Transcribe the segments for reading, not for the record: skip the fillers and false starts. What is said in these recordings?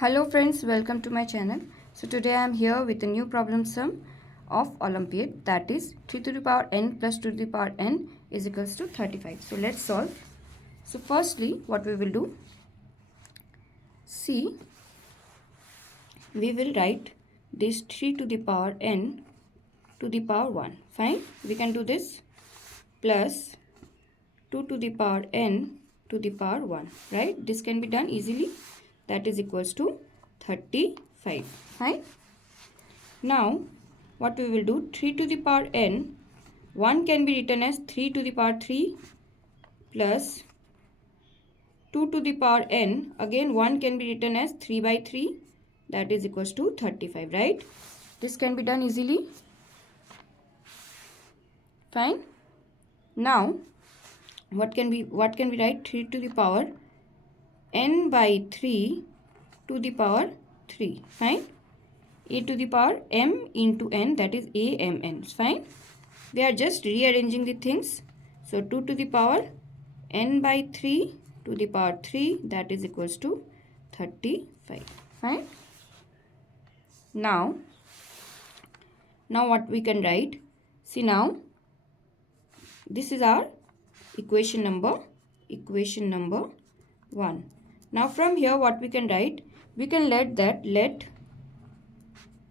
Hello friends, welcome to my channel. So today I am here with a new problem sum of Olympiad, that is 3 to the power n plus 2 to the power n is equals to 35. So let's solve. So firstly what we will do, see, we will write this 3 to the power n to the power 1. Fine, we can do this, plus 2 to the power n to the power 1, right? This can be done easily. That is equals to 35. Fine. Now what we will do, 3 to the power n, 1 can be written as 3 to the power 3 plus 2 to the power n, again 1 can be written as 3 by 3, that is equals to 35, right? This can be done easily. Fine. Now what can we write? 3 to the power n by 3 to the power 3. Fine. A to the power m into n, that is amn. Fine. We are just rearranging the things. So 2 to the power n by 3 to the power 3, that is equals to 35. Fine. Now what we can write? See, now this is our equation number 1. Now from here what we can write? We can let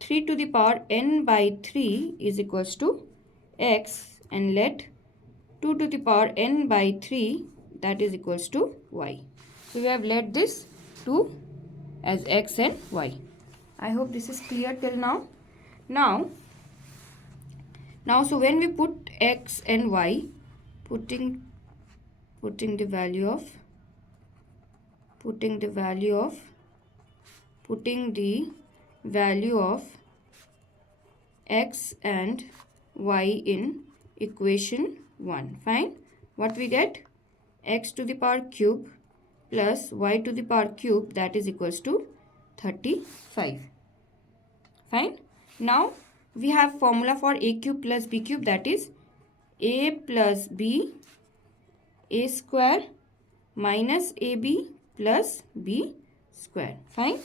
3 to the power n by 3 is equals to x, and let 2 to the power n by 3, that is equals to y. So we have let this 2 as x and y. I hope this is clear till now. Now so when we put x and y, putting the value of x and y in equation 1. Fine. What we get? X to the power cube plus y to the power cube, that is equals to 35. Fine. Now we have formula for a cube plus b cube, that is a plus b, a square minus ab plus b square. Fine.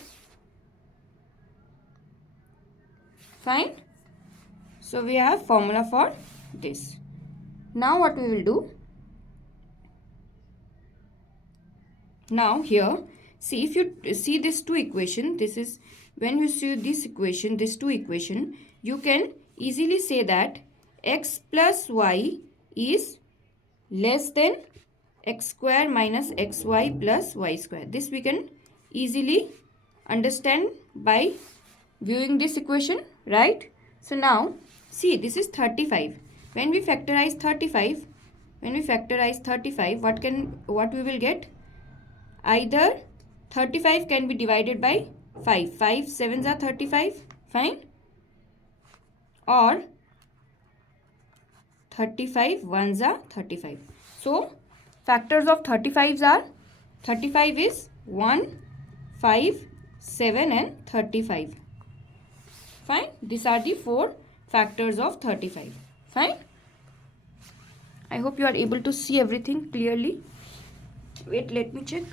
So we have formula for this. Now what we will do? Now here, see, if you see this two equation, this is, when you see this equation, this two equation, you can easily say that x plus y is less than x square minus xy plus y square. This we can easily understand by viewing this equation, right? So now see, this is 35. When we factorize 35, what we will get? Either 35 can be divided by 5. 5 sevens are 35. Fine. Or 35 ones are 35. So factors of 35s are, 35 is 1, 5, 7 and 35. Fine. These are the 4 factors of 35. Fine. I hope you are able to see everything clearly. Wait, let me check.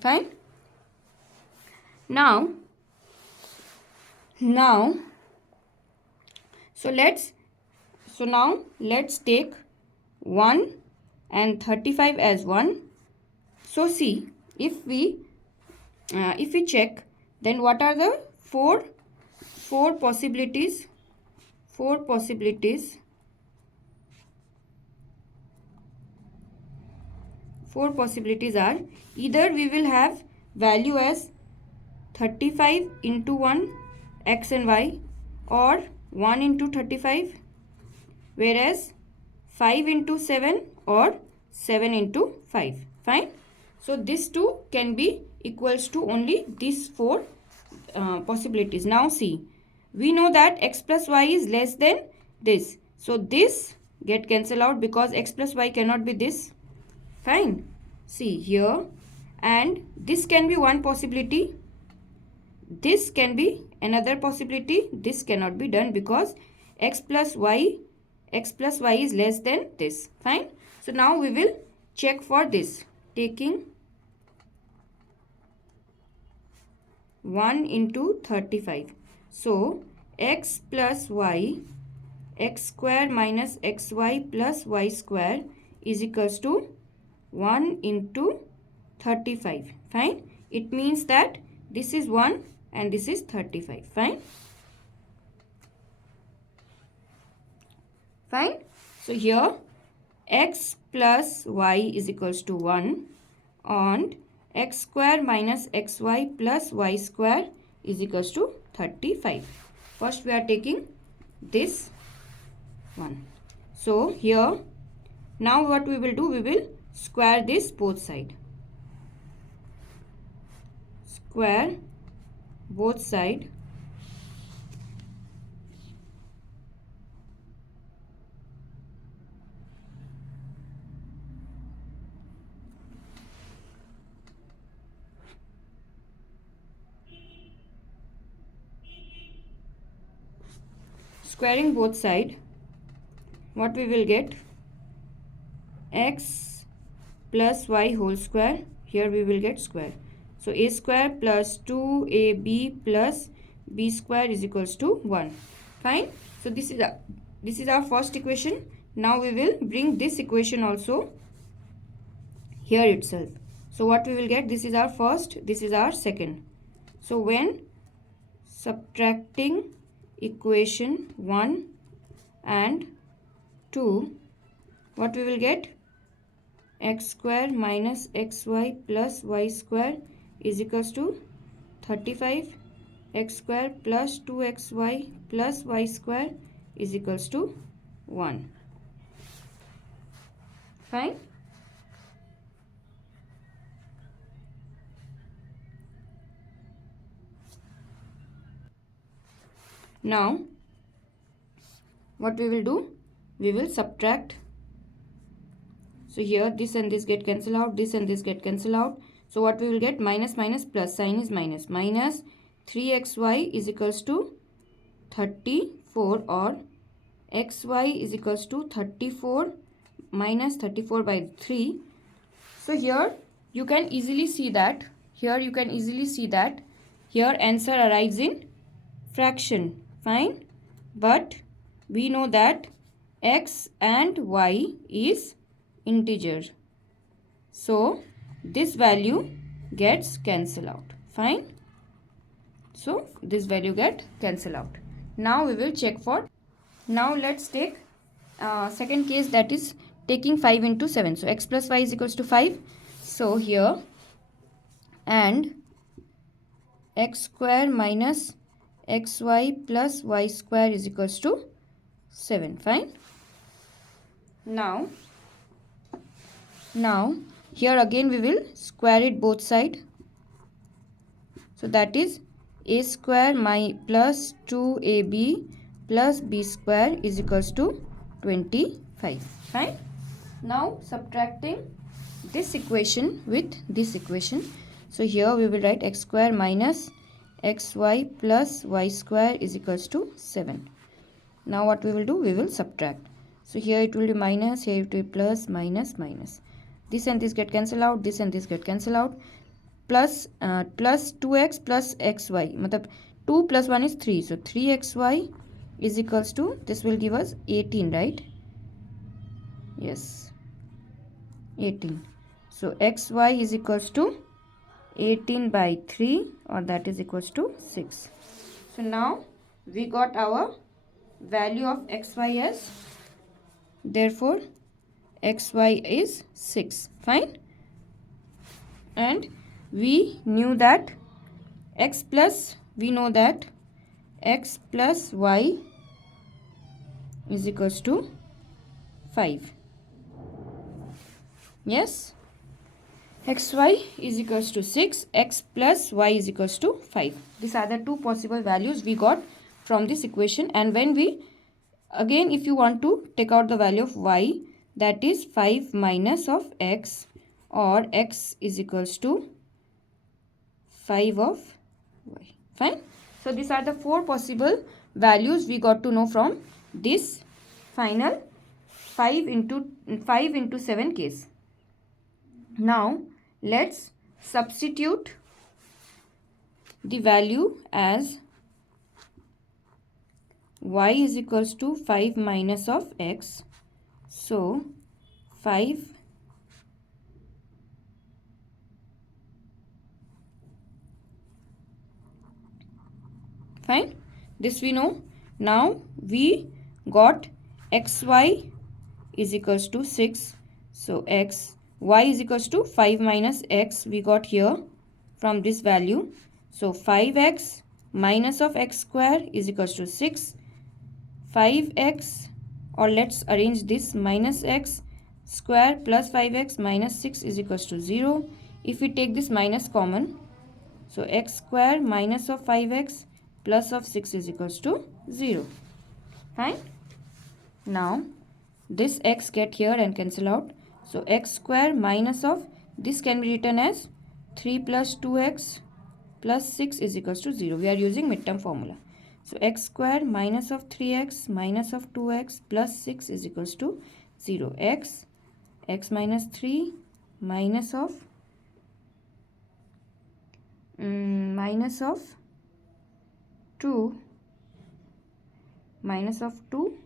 Fine. Now let's take 1 and 35 as 1. So see, if we check, then what are the four possibilities? 4 possibilities are, either we will have value as 35 into 1 x and y, or 1 into 35, whereas 5 into 7 or 7 into 5. Fine. So this two can be equals to only these 4 possibilities. Now see, we know that x plus y is less than this. So this get cancelled out because x plus y cannot be this. Fine. See here, and this can be one possibility. This can be another possibility. This cannot be done because x plus y is less than this. Fine. So now we will check for this, taking 1 into 35. So x plus y, x square minus xy plus y square is equals to 1 into 35. Fine. It means that this is 1 and this is 35. Fine. Fine. So here x plus y is equals to 1 and x square minus xy plus y square is equals to 35. First we are taking this one. So here now what we will do, we will square this both side. Square both side. Squaring both side, what we will get, x plus y whole square, here we will get square. So a square plus 2ab plus b square is equals to 1. Fine. So this is our first equation. Now we will bring this equation also here itself. So what we will get, this is our first, this is our second. So when subtracting equation 1 and 2, what we will get, x square minus xy plus y square is equals to 35, x square plus 2xy plus y square is equals to 1. Fine. Now what we will do, we will subtract. So here this and this get cancelled out, this and this get cancelled out. So what we will get, minus minus plus, sign is minus, minus 3xy is equals to 34, or xy is equals to 34 minus 34 by 3. So here you can easily see that, here answer arrives in fraction. Fine. But we know that x and y is integer. So this value gets cancelled out. Fine. So this value get cancelled out. Now we will check for, now let's take second case, that is taking 5 into 7. So x plus y is equals to 5. So here, and x square minus xy plus y square is equals to 7. Fine. Now here again we will square it both side. So that is a square plus 2ab plus b square is equals to 25. Fine. Now subtracting this equation with this equation. So here we will write x square minus xy plus y square is equals to 7. Now what we will do, we will subtract. So here it will be minus, here it will be plus, minus, minus. This and this get cancelled out, this and this get cancelled out. Plus 2x plus xy, matlab 2 plus 1 is 3. So 3xy is equals to, this will give us 18, right? Yes, 18. So xy is equals to 18 by 3, or that is equals to 6. So now we got our value of xy as, therefore xy is 6. Fine. And we knew that we know that x plus y is equals to 5. Yes, xy is equals to 6, x plus y is equals to 5. These are the two possible values we got from this equation. And when we, again if you want to take out the value of y, that is 5 minus of x, or x is equals to 5 of y. Fine. So these are the four possible values we got to know from this final 5 into 7 case. Now let's substitute the value as y is equals to 5 minus of x. So 5 fine, this we know. Now we got xy is equals to 6. So y is equals to 5 minus x we got here from this value. So 5x minus of x square is equals to 6. 5x, or let's arrange this, minus x square plus 5x minus 6 is equals to 0. If we take this minus common, so x square minus of 5x plus of 6 is equals to 0. Fine. Now this x get here and cancel out. So x square minus of this can be written as 3 plus 2x plus 6 is equals to 0. We are using midterm formula. So x square minus of 3x minus of 2x plus 6 is equals to 0. x minus 3 minus of 2 minus of 2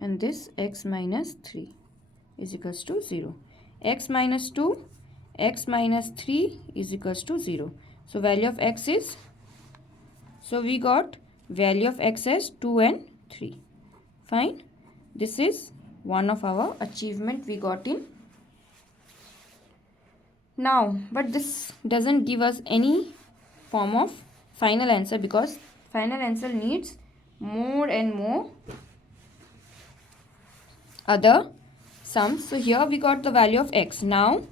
and this x minus 3 is equals to 0. X minus 2, x minus 3 is equals to 0. So value of x is, so we got value of x as 2 and 3. Fine. This is one of our achievement we got in. Now, but this doesn't give us any form of final answer, because final answer needs more and more other sums. So here we got the value of x. Now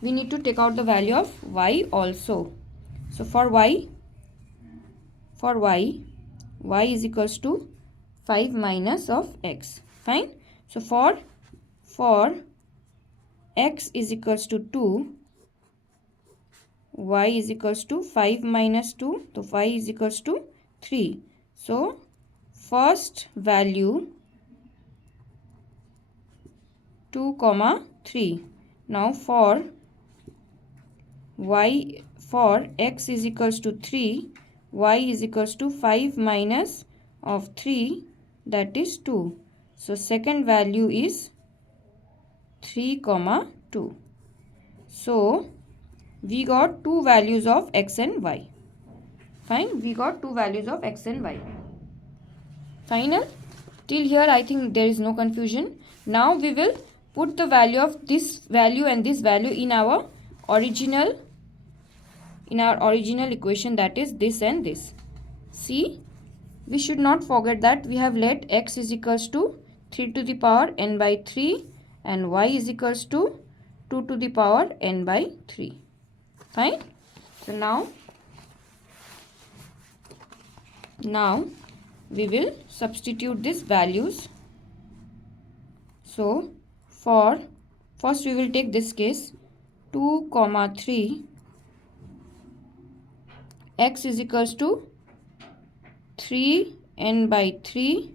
we need to take out the value of y also. So for y is equals to 5 minus of x. Fine. So for x is equals to 2, y is equals to 5 minus 2, so y is equals to 3. So first value 2, 3. Now for x is equals to 3, y is equals to 5 minus of 3, that is 2. So second value is 3, 2. So we got two values of x and y. Fine, we got two values of x and y. Final. Till here I think there is no confusion. Now we will put the value of this value and this value in our original equation, that is this and this. See, we should not forget that we have let x is equals to 3 to the power n by 3 and y is equals to 2 to the power n by 3. Fine. So now we will substitute these values. So for first we will take this case 2, 3, x is equals to 3 n by 3.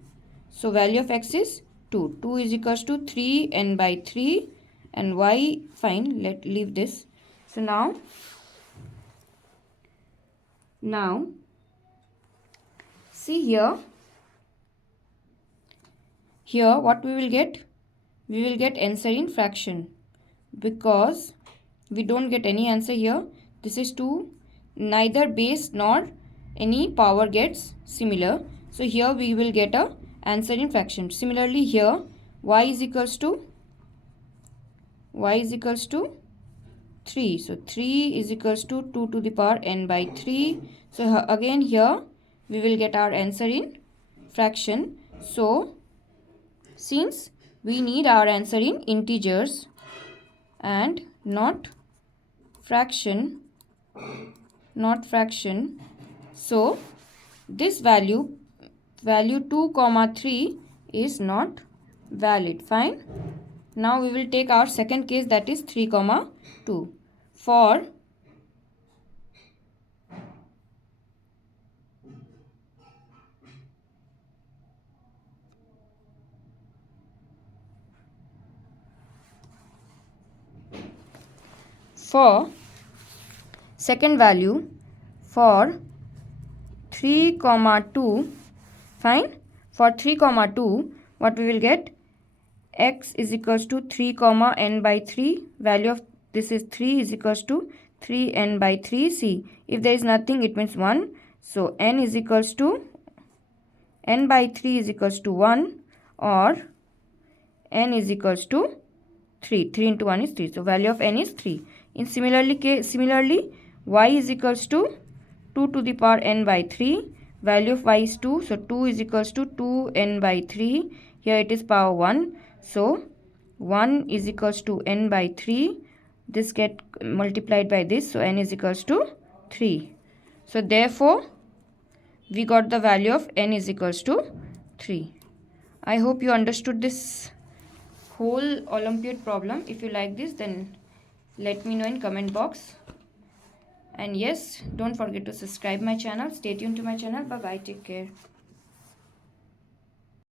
So value of x is 2. 2 is equals to 3 n by 3 and y, fine, leave this. So now see here what we will get? We will get answer in fraction, because we don't get any answer here. This is 2, neither base nor any power gets similar. So here we will get a answer in fraction. Similarly here y is equals to 3. So 3 is equals to 2 to the power n by 3. So again here we will get our answer in fraction. So since we need our answer in integers and not fraction, so this value 2, 3 is not valid. Fine. Now we will take our second case, that is 3, 2. For for second value for 3 comma 2, fine, for 3 comma 2 what we will get, x is equals to 3 comma n by 3, value of this is 3 is equals to 3n by 3. See, if there is nothing it means 1, so n is equals to n by 3 is equals to 1 or n is equals to 3. 3 into 1 is 3. So value of n is 3. In similarly y is equals to 2 to the power n by 3. Value of y is 2. So 2 is equals to 2n by 3. Here it is power 1. So 1 is equals to n by 3. This get multiplied by this. So n is equals to 3. So therefore we got the value of n is equals to 3. I hope you understood this whole Olympiad problem. If you like this, then let me know in comment box. And yes, don't forget to subscribe my channel. Stay tuned to my channel. Bye bye. Take care.